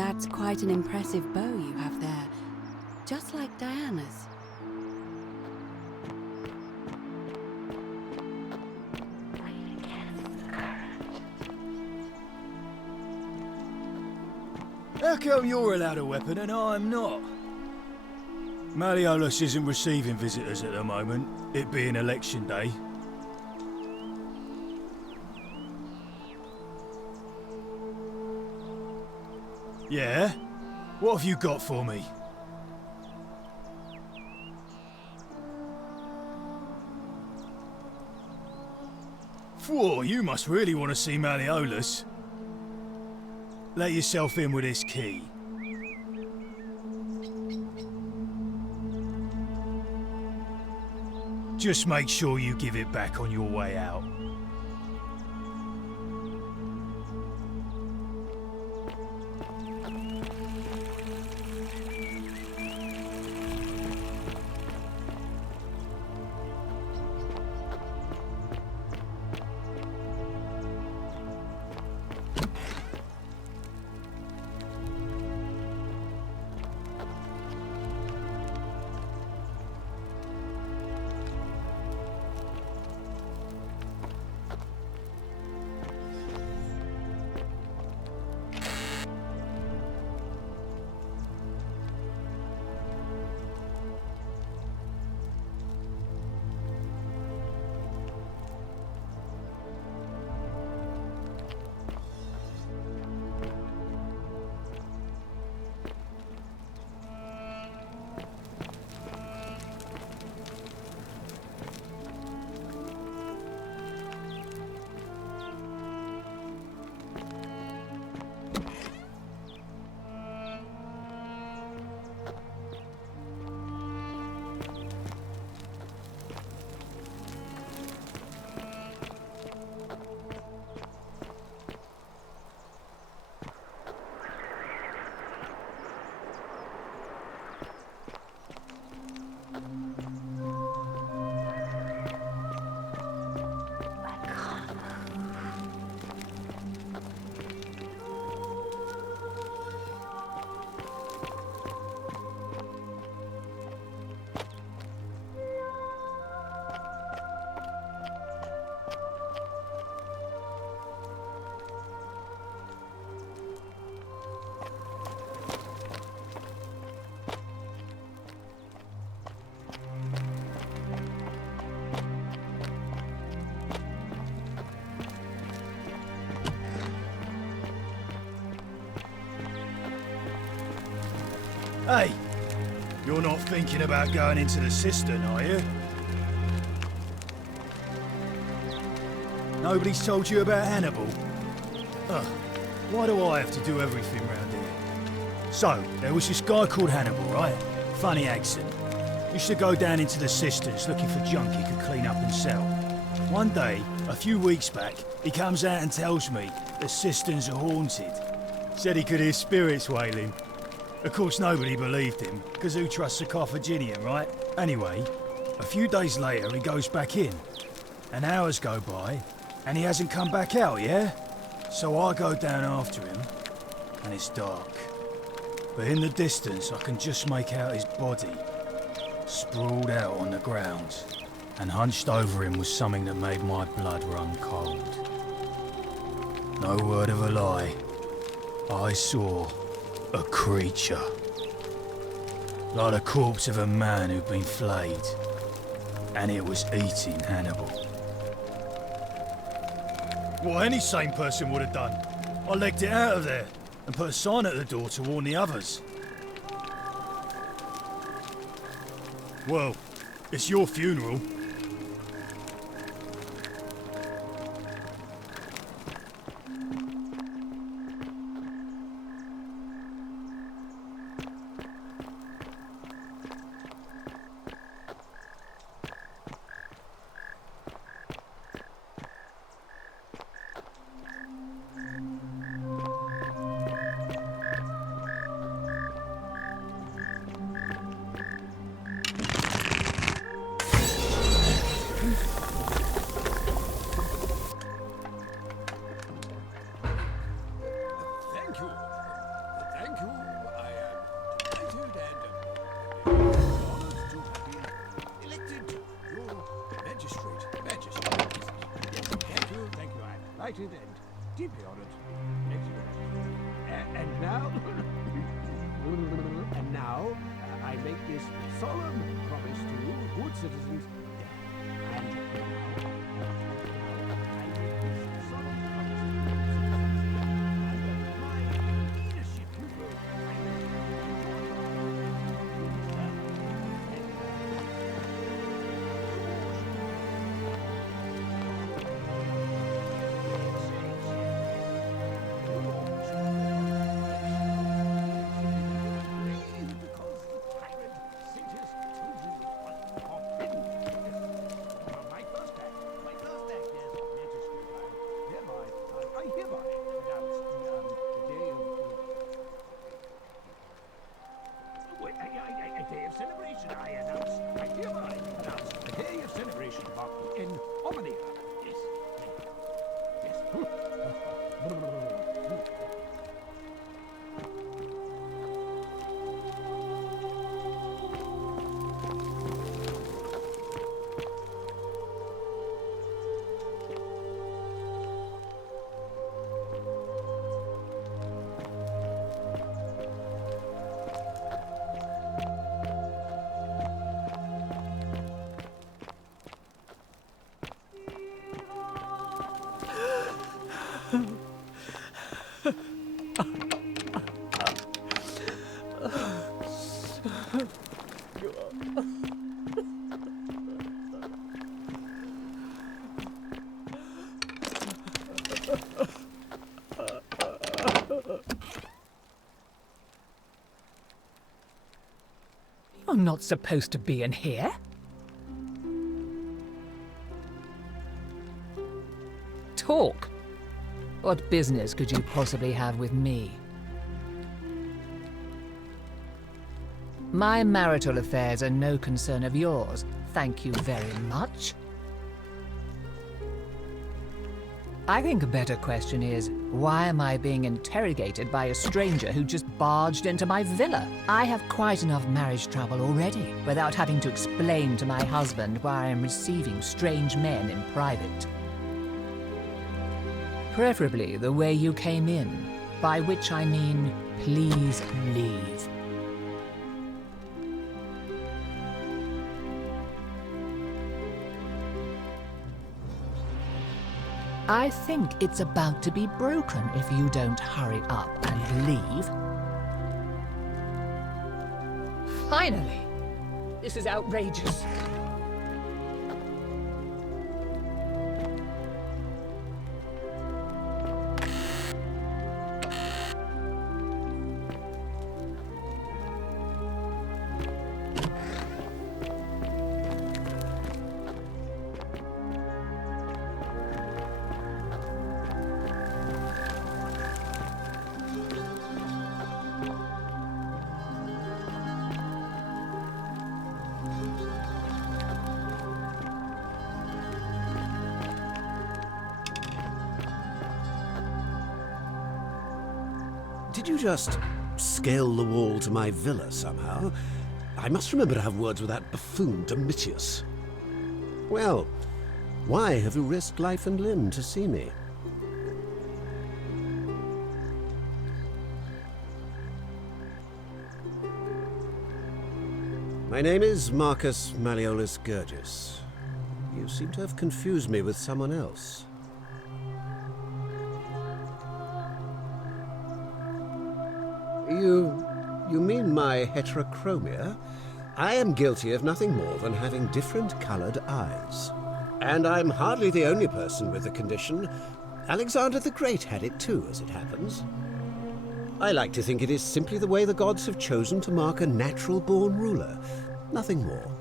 That's quite an impressive bow you have there. Just like Diana's. How come you're allowed a weapon and I'm not? Malleolus isn't receiving visitors at the moment, it being election day. Yeah? What have you got for me? Whoa, you must really want to see Malleolus. Let yourself in with this key. Just make sure you give it back on your way out. Hey, you're not thinking about going into the cistern, are you? Nobody's told you about Hannibal? Ugh, why do I have to do everything round here? So, there was this guy called Hannibal, right? Funny accent. Used to go down into the cisterns looking for junk he could clean up and sell. One day, a few weeks back, he comes out and tells me the cisterns are haunted. Said he could hear spirits wailing. Of course, nobody believed him, because who trusts a Carthaginian, right? Anyway, a few days later, he goes back in. And hours go by, and he hasn't come back out, yeah? So I go down after him, and it's dark. But in the distance, I can just make out his body, sprawled out on the ground. And hunched over him was something that made my blood run cold. No word of a lie. I saw a creature. Like the corpse of a man who'd been flayed. And it was eating Hannibal. What any sane person would have done. I legged it out of there and put a sign at the door to warn the others. Well, it's your funeral. delighted and deeply honored. And now, I make this solemn promise to you, good citizens. And now, I make this solemn promise to you, good citizens, under my leadership, you will. Celebration, I announce. I hereby announce a day of celebration about the end of an era. Yes. Yes. You're not supposed to be in here. Talk. What business could you possibly have with me? My marital affairs are no concern of yours. Thank you very much. I think a better question is, why am I being interrogated by a stranger who just barged into my villa? I have quite enough marriage trouble already, without having to explain to my husband why I am receiving strange men in private. Preferably the way you came in, by which I mean, please leave. I think it's about to be broken if you don't hurry up and leave. Finally! This is outrageous. Did you just scale the wall to my villa somehow? I must remember to have words with that buffoon Domitius. Well, why have you risked life and limb to see me? My name is Marcus Malleolus Gurgis. You seem to have confused me with someone else. You mean my heterochromia? I am guilty of nothing more than having different-coloured eyes. And I'm hardly the only person with the condition. Alexander the Great had it too, as it happens. I like to think it is simply the way the gods have chosen to mark a natural-born ruler. Nothing more.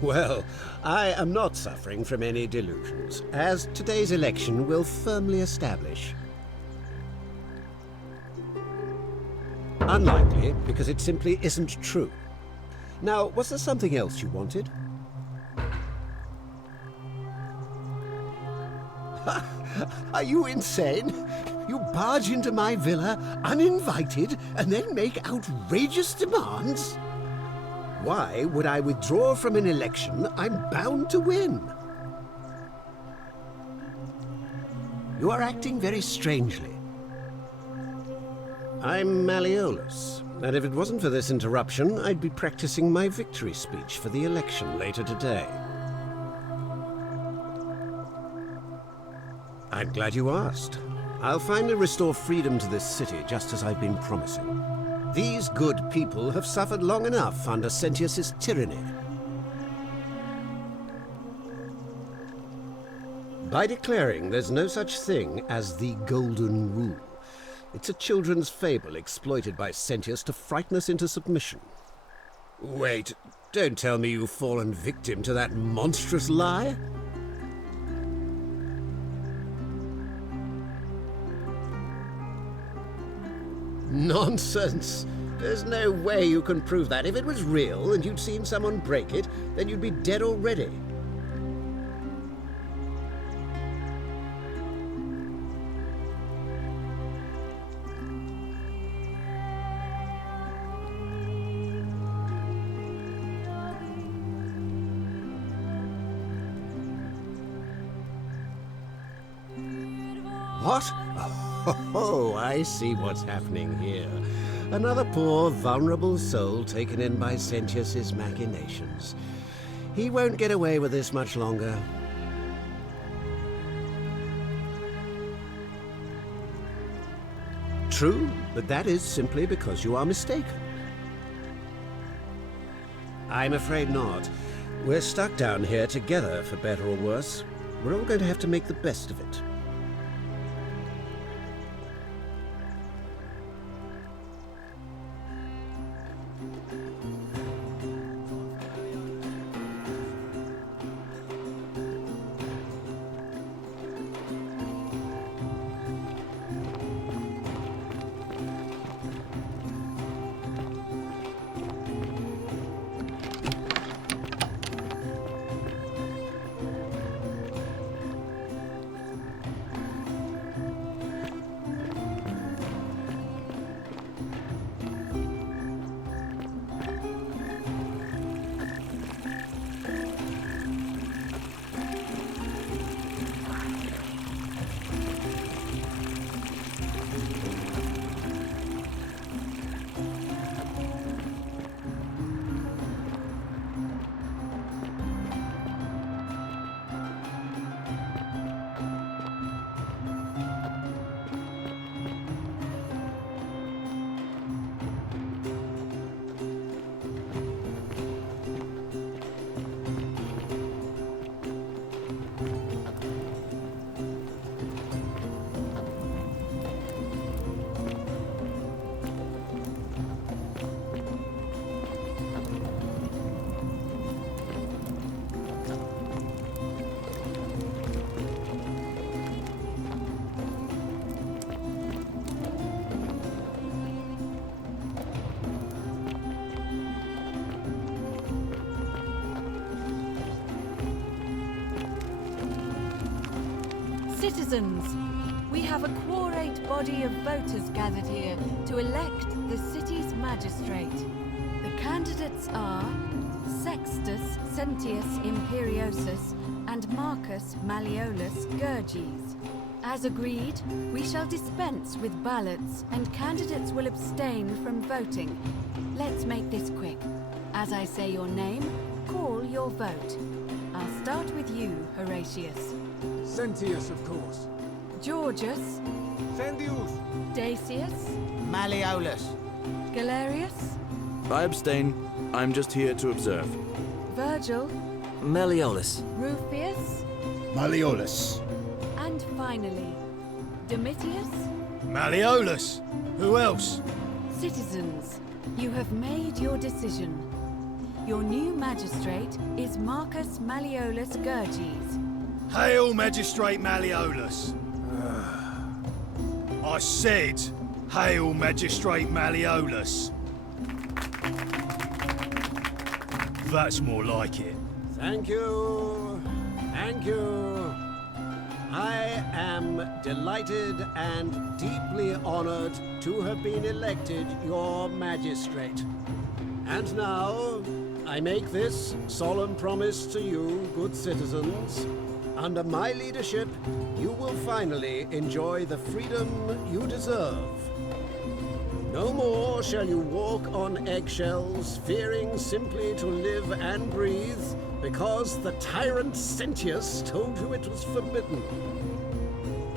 Well, I am not suffering from any delusions, as today's election will firmly establish. Unlikely, because it simply isn't true. Now, was there something else you wanted? Are you insane? You barge into my villa uninvited and then make outrageous demands? Why would I withdraw from an election I'm bound to win? You are acting very strangely. I'm Malleolus, and if it wasn't for this interruption, I'd be practicing my victory speech for the election later today. I'm glad you asked. I'll finally restore freedom to this city, just as I've been promising. These good people have suffered long enough under Sentius's tyranny. By declaring there's no such thing as the Golden Rule, it's a children's fable exploited by Sentius to frighten us into submission. Wait, don't tell me you've fallen victim to that monstrous lie? Nonsense! There's no way you can prove that. If it was real and you'd seen someone break it, then you'd be dead already. What? Oh, I see what's happening here. Another poor, vulnerable soul taken in by Sentius's machinations. He won't get away with this much longer. True, but that is simply because you are mistaken. I'm afraid not. We're stuck down here together, for better or worse. We're all going to have to make the best of it. Citizens, we have a quorate body of voters gathered here to elect the city's magistrate. The candidates are Sextus Sentius Imperiosus and Marcus Malleolus Gurges. As agreed, we shall dispense with ballots and candidates will abstain from voting. Let's make this quick. As I say your name, call your vote. I'll start with you, Horatius. Sentius, of course. Georgius. Sendius. Dacius. Malleolus. Galerius. I abstain. I'm just here to observe. Virgil. Malleolus. Rufius. Malleolus. And finally, Domitius. Malleolus. Who else? Citizens, you have made your decision. Your new magistrate is Marcus Malleolus Gurges. Hail, Magistrate Malleolus. I said, hail, Magistrate Malleolus. That's more like it. Thank you. Thank you. I am delighted and deeply honored to have been elected your magistrate. And now, I make this solemn promise to you, good citizens. Under my leadership, you will finally enjoy the freedom you deserve. No more shall you walk on eggshells, fearing simply to live and breathe, because the tyrant Sentius told you it was forbidden.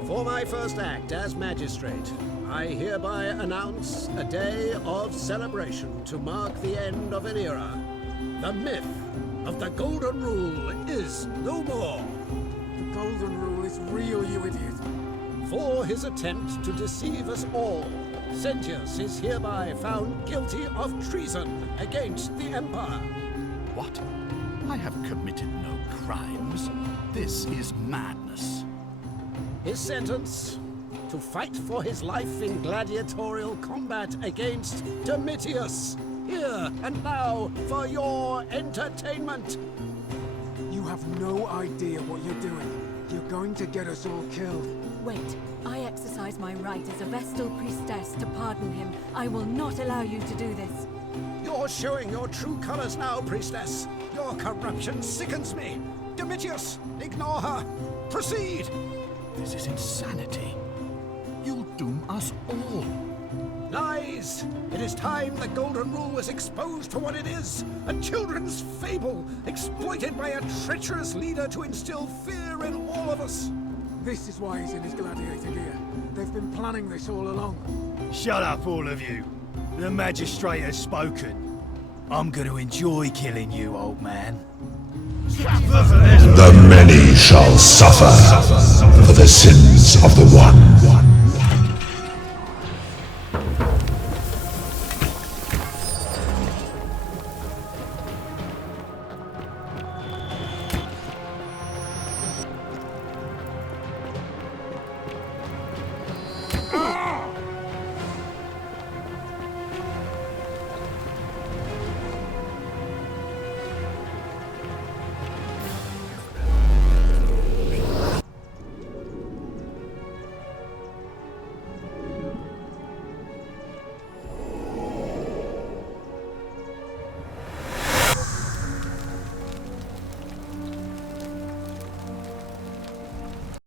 For my first act as magistrate, I hereby announce a day of celebration to mark the end of an era. The myth of the Golden Rule is no more. The Golden Rule is real, you idiot. For his attempt to deceive us all, Sentius is hereby found guilty of treason against the Empire. What? I have committed no crimes. This is madness. His sentence: to fight for his life in gladiatorial combat against Domitius, here and now for your entertainment. You have no idea what you're doing. You're going to get us all killed. Wait, I exercise my right as a Vestal priestess to pardon him. I will not allow you to do this. You're showing your true colors now, priestess. Your corruption sickens me. Domitius, ignore her. Proceed. This is insanity. You'll doom us all. Lies! It is time the Golden Rule was exposed for what it is, a children's fable, exploited by a treacherous leader to instill fear in all of us. This is why he's in his gladiator gear. They've been planning this all along. Shut up, all of you. The magistrate has spoken. I'm going to enjoy killing you, old man. The many shall suffer for the sins of the one.